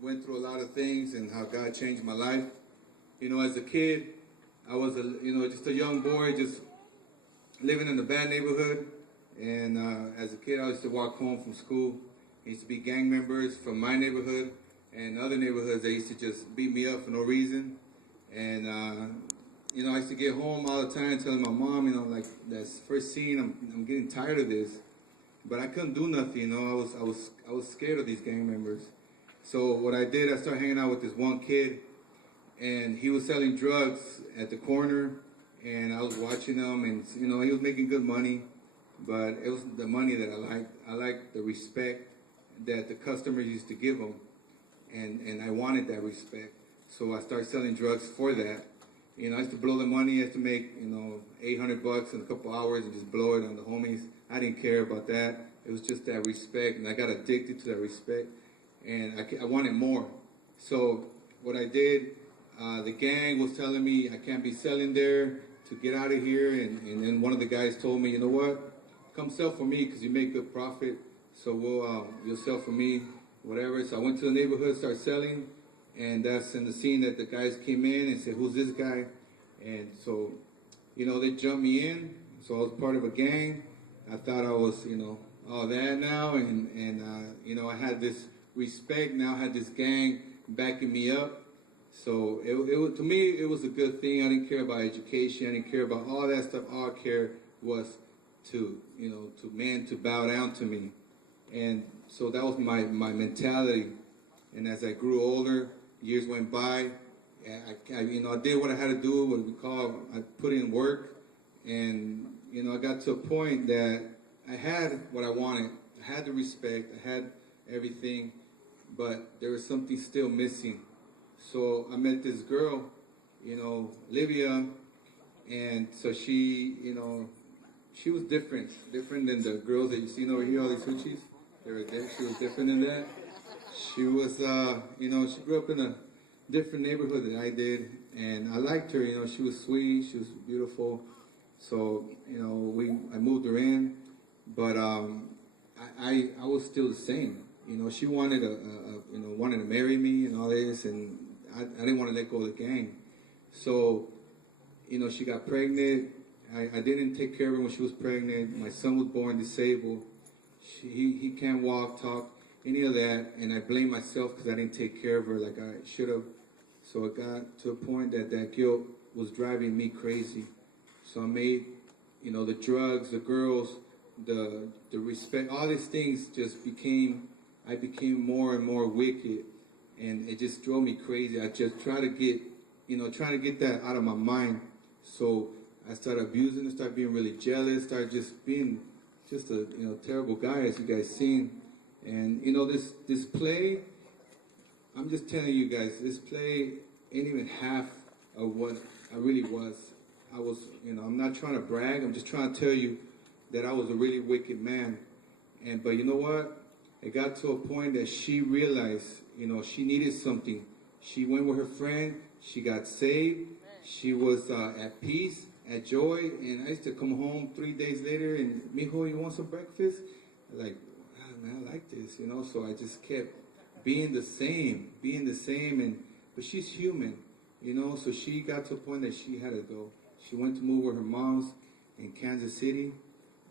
went through a lot of things and how God changed my life. You know, as a kid, I was just a young boy, just living in a bad neighborhood. And as a kid, I used to walk home from school. There used to be gang members from my neighborhood and other neighborhoods that used to just beat me up for no reason. And I used to get home all the time telling my mom, like that first scene, I'm getting tired of this. But I couldn't do nothing, I was scared of these gang members. So what I did, I started hanging out with this one kid, and he was selling drugs at the corner, and I was watching him, and he was making good money, but it was the money that I liked. I liked the respect that the customers used to give him, and I wanted that respect. So I started selling drugs for that. I used to blow the money. I used to make, $800 in a couple hours and just blow it on the homies. I didn't care about that. It was just that respect, and I got addicted to that respect, and I wanted more. So what I did, the gang was telling me I can't be selling there, to get out of here, and then one of the guys told me, you know what, come sell for me because you make good profit, so you'll sell for me, whatever. So I went to the neighborhood, started selling, and that's in the scene that the guys came in and said, who's this guy? And so, they jumped me in, so I was part of a gang. I thought I was, all that now, and I had this respect now, I had this gang backing me up. So to me, it was a good thing. I didn't care about education. I didn't care about all that stuff. All I cared was to men to bow down to me. And so that was my mentality. And as I grew older, years went by, I did what I had to do, I put in work. And, I got to a point that I had what I wanted. I had the respect. I had everything. But there was something still missing. So I met this girl, Livia, and so she, she was different than the girls that you see over here, all these hoochies. She was different than that. She was, she grew up in a different neighborhood than I did, and I liked her. She was sweet, she was beautiful. So, I moved her in, but I was still the same. She wanted wanted to marry me and all this, and I didn't want to let go of the gang. So, she got pregnant. I didn't take care of her when she was pregnant. My son was born disabled. He can't walk, talk, any of that, and I blame myself because I didn't take care of her like I should have. So it got to a point that guilt was driving me crazy. So I made, the drugs, the girls, the respect, all these things just I became more and more wicked, and it just drove me crazy. I just try to get, trying to get that out of my mind. So I started abusing it, started being really jealous, started just being just a, terrible guy, as you guys seen. And, this play, I'm just telling you guys, this play ain't even half of what I really was. I was, I'm not trying to brag, I'm just trying to tell you that I was a really wicked man. But you know what? It got to a point that she realized, she needed something. She went with her friend, she got saved, she was at peace, at joy, and I used to come home 3 days later and, mijo, you want some breakfast? Like, wow, man, I like this, so I just kept being the same, but she's human, so she got to a point that she had to go. She went to move with her mom's in Kansas City,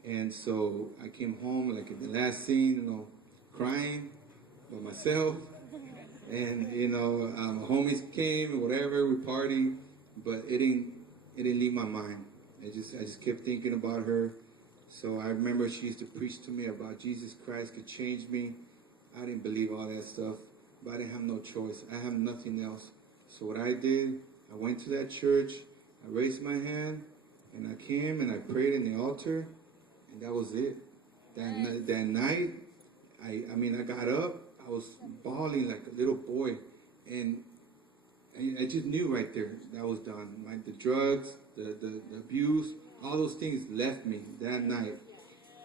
and so I came home, like in the last scene, crying by myself, and homies came and whatever, we partied, but it didn't leave my mind. I just kept thinking about her. So I remember she used to preach to me about Jesus Christ could change me. I didn't believe all that stuff, but I didn't have no choice. I have nothing else. So what I did, I went to that church, I raised my hand, and I came and I prayed in the altar, and that was it. That night, I got up, I was bawling like a little boy, and I just knew right there that was done. The drugs, the abuse, all those things left me that night.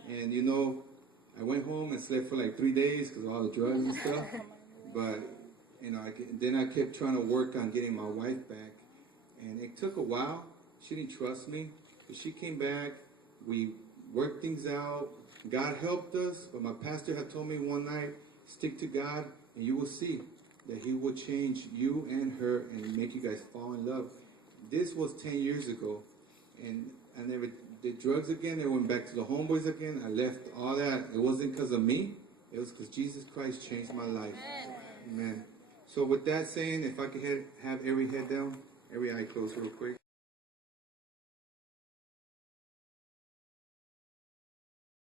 And I went home and slept for like 3 days because of all the drugs and stuff. But then I kept trying to work on getting my wife back, and it took a while. She didn't trust me, but she came back. We worked things out. God helped us, but my pastor had told me one night, stick to God and you will see. that He will change you and her and make you guys fall in love. This was 10 years ago, and I never did drugs again. I went back to the homeboys again. I left all that. It wasn't because of me. It was because Jesus Christ changed my life. Amen. So with that saying, if I could have every head down, every eye closed real quick.